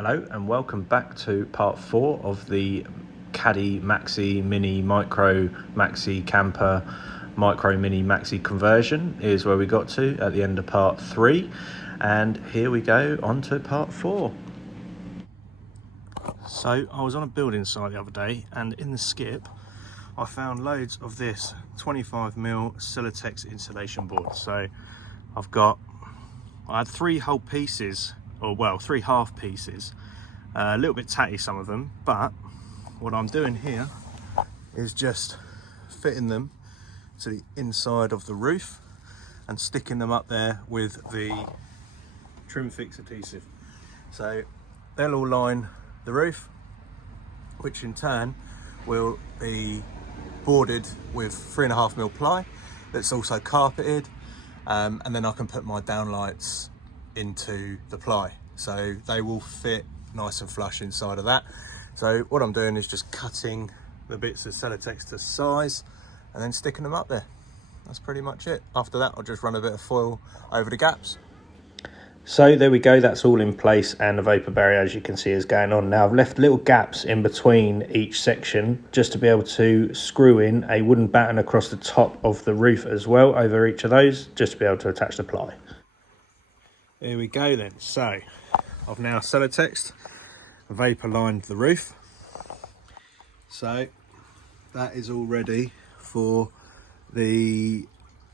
Hello and welcome back to part 4 of the Caddy Maxi Mini Micro Maxi Camper Micro Mini Maxi conversion is where we got to at the end of part 3, and here we go on to part 4. So I was on a building site the other day, and in the skip I found loads of this 25mm Silatex insulation board. So I had 3 whole pieces, or well, 3 half pieces, a little bit tatty some of them, but what I'm doing here is just fitting them to the inside of the roof and sticking them up there with the trim fix adhesive. So they'll all line the roof, which in turn will be boarded with 3.5mm ply that's also carpeted, and then I can put my downlights into the ply, so they will fit nice and flush inside of that. So what I'm doing is just cutting the bits of Silatex to size and then sticking them up there. That's pretty much it. After that I'll just run a bit of foil over the gaps. So there we go, that's all in place, and the vapour barrier, as you can see, is going on. Now I've left little gaps in between each section just to be able to screw in a wooden batten across the top of the roof as well over each of those, just to be able to attach the ply. Here we go then. So I've now Silatexed, vapour lined the roof. So that is all ready for the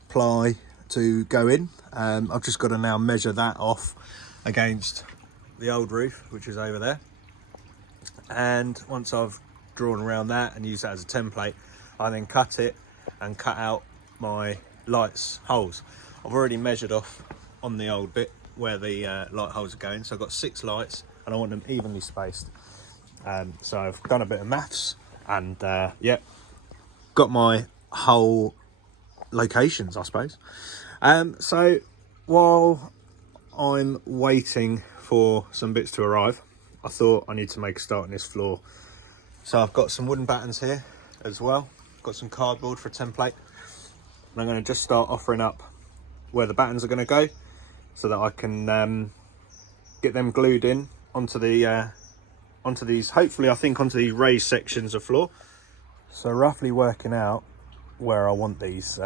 ply to go in. I've just got to now measure that off against the old roof, which is over there, and once I've drawn around that and used that as a template, I then cut it and cut out my lights holes. I've already measured off on the old bit where the light holes are going, so I've got 6 lights and I want them evenly spaced. So I've done a bit of maths and yeah, got my whole locations, I suppose. So while I'm waiting for some bits to arrive, I thought I need to make a start on this floor. So I've got some wooden battens here as well, got some cardboard for a template, and I'm going to just start offering up where the battens are going to go so that I can get them glued in onto the onto these, hopefully I think onto these raised sections of floor. So roughly working out where I want these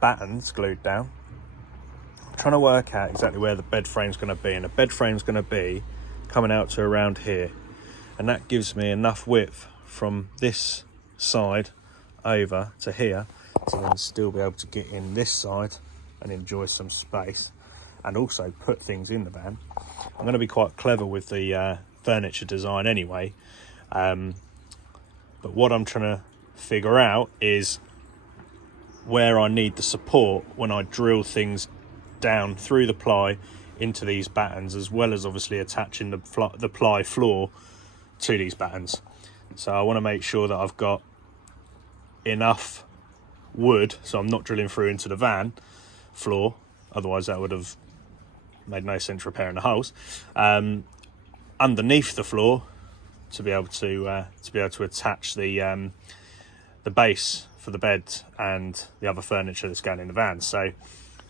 battens glued down, I'm trying to work out exactly where the bed frame's going to be, and the bed frame's going to be coming out to around here, and that gives me enough width from this side over to here to then still be able to get in this side and enjoy some space and also put things in the van. I'm going to be quite clever with the furniture design anyway, but what I'm trying to figure out is where I need the support when I drill things down through the ply into these battens, as well as obviously attaching the ply floor to these battens. So I want to make sure that I've got enough wood so I'm not drilling through into the van floor, otherwise that would have made no sense repairing the holes, underneath the floor to be able to attach the base for the bed and the other furniture that's going in the van. So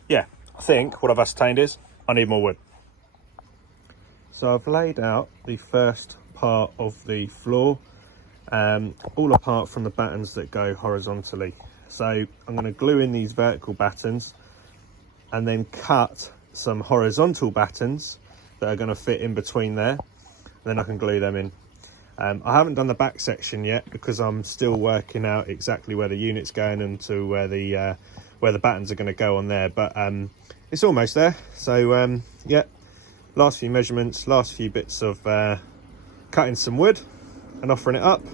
yeah, I think what I've ascertained is I need more wood. So I've laid out the first part of the floor, all apart from the battens that go horizontally. So I'm going to glue in these vertical battens and then cut some horizontal battens that are going to fit in between there, then I can glue them in. I haven't done the back section yet because I'm still working out exactly where the unit's going and to where the battens are going to go on there, but it's almost there. So yeah, last few measurements, last few bits of cutting some wood and offering it up,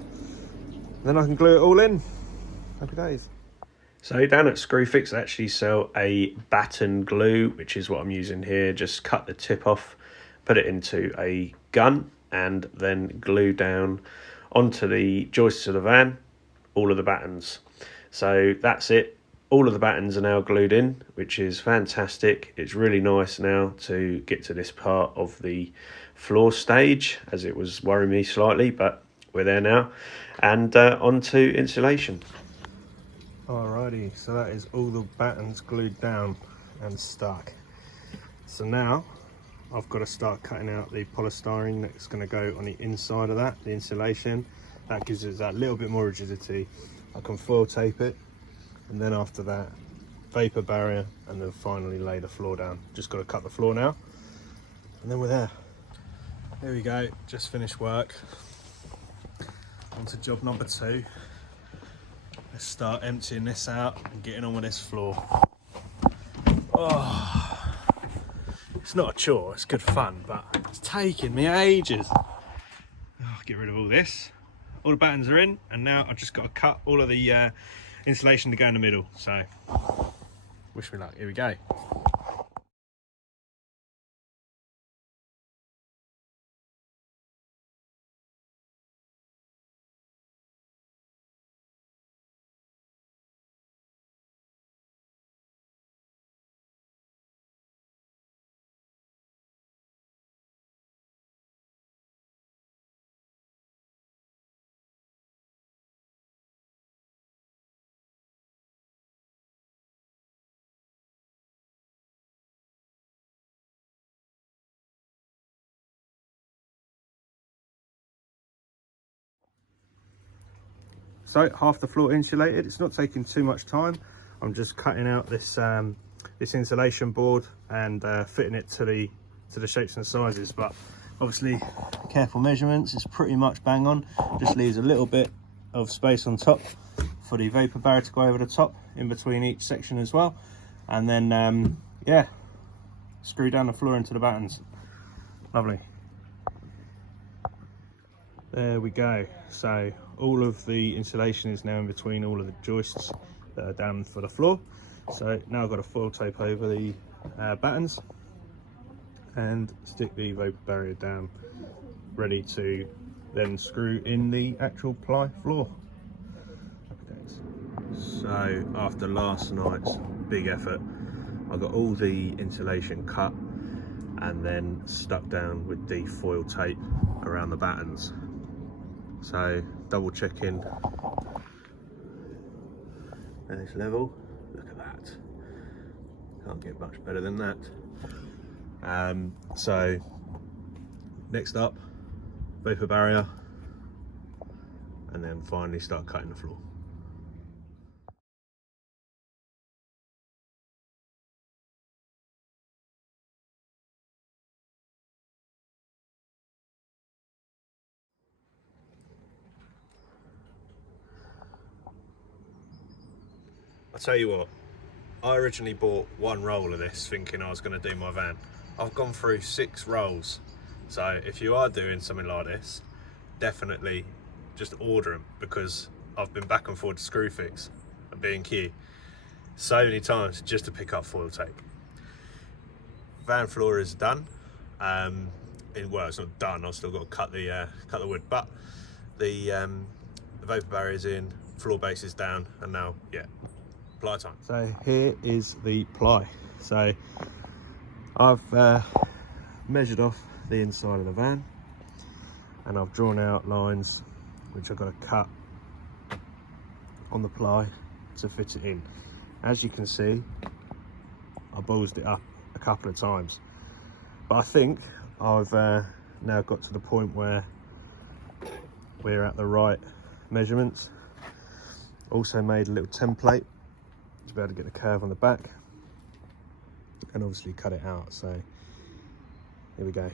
then I can glue it all in. Happy days. So down at Screwfix they actually sell a batten glue, which is what I'm using here. Just cut the tip off, put it into a gun, and then glue down onto the joists of the van all of the battens. So that's it. All of the battens are now glued in, which is fantastic. It's really nice now to get to this part of the floor stage, as it was worrying me slightly, but we're there now. And onto insulation. Alrighty, so that is all the battens glued down and stuck. So now I've got to start cutting out the polystyrene that's going to go on the inside of that, the insulation. That gives us that little bit more rigidity. I can foil tape it, and then after that, vapor barrier, and then finally lay the floor down. Just got to cut the floor now, and then we're there. Here we go, just finished work. On to job number 2. Let's start emptying this out and getting on with this floor. Oh, it's not a chore, it's good fun, but it's taking me ages. Oh, get rid of all this. All the battens are in, and now I've just got to cut all of the insulation to go in the middle. So, wish me luck, here we go. So half the floor insulated. It's not taking too much time. I'm just cutting out this this insulation board and fitting it to the shapes and sizes. But obviously, careful measurements. It's pretty much bang on. Just leaves a little bit of space on top for the vapor barrier to go over the top in between each section as well. And then yeah, screw down the floor into the battens. Lovely. There we go. So all of the insulation is now in between all of the joists that are down for the floor. So now I've got to foil tape over the battens and stick the vapor barrier down, ready to then screw in the actual ply floor. So after last night's big effort, I got all the insulation cut and then stuck down with the foil tape around the battens. So double checking this level. Look at that, can't get much better than that. So next up, vapor barrier, and then finally start cutting the floor. I'll tell you what, I originally bought one roll of this thinking I was going to do my van. I've gone through 6 rolls. So if you are doing something like this, definitely just order them, because I've been back and forth to Screwfix and B&Q so many times just to pick up foil tape. Van floor is done. Well, it's not done, I've still got to cut the wood, but the vapor barrier is in, floor base is down, and now, yeah, ply time. So here is the ply. So I've measured off the inside of the van, and I've drawn out lines which I've got to cut on the ply to fit it in. As you can see, I ballsed it up a couple of times, but I think I've now got to the point where we're at the right measurements. Also made a little template to be able to get the curve on the back, and obviously cut it out. So here we go,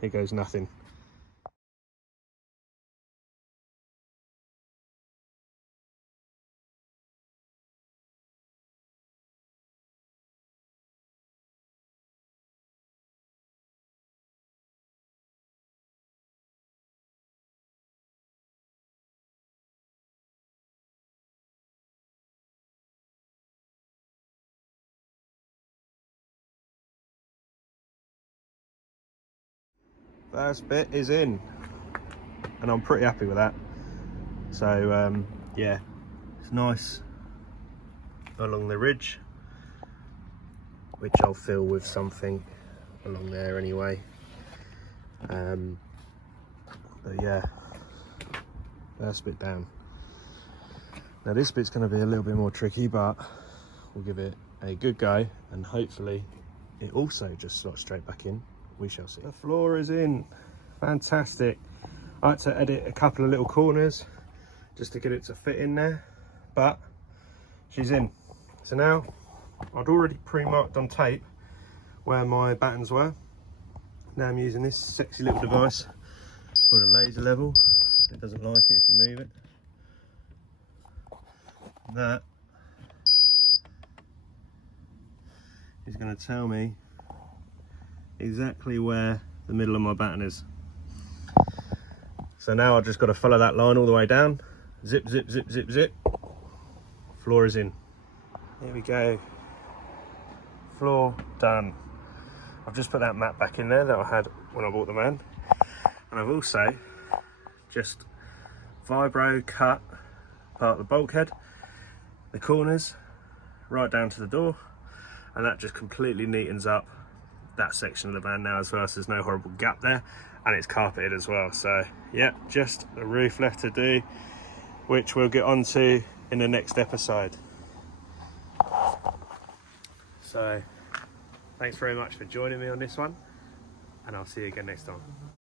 here goes nothing. First bit is in, and I'm pretty happy with that. So yeah, it's nice along the ridge, which I'll fill with something along there anyway. But yeah, first bit down. Now this bit's going to be a little bit more tricky, but we'll give it a good go, and hopefully it also just slots straight back in. We shall see. The floor is in. Fantastic. I had to edit a couple of little corners just to get it to fit in there, but she's in. So now I'd already pre-marked on tape where my battens were. Now I'm using this sexy little device called a laser level. It doesn't like it if you move it. And that is going to tell me exactly where the middle of my batten is. So now I've just got to follow that line all the way down. Zip, zip, zip, zip, zip. Floor is in. Here we go. Floor done. I've just put that mat back in there that I had when I bought the van. And I've also just vibro cut part of the bulkhead, the corners, right down to the door. And that just completely neatens up that section of the van now as well, so there's no horrible gap there, and it's carpeted as well. So yeah, just the roof left to do, which we'll get onto in the next episode. So thanks very much for joining me on this one, and I'll see you again next time.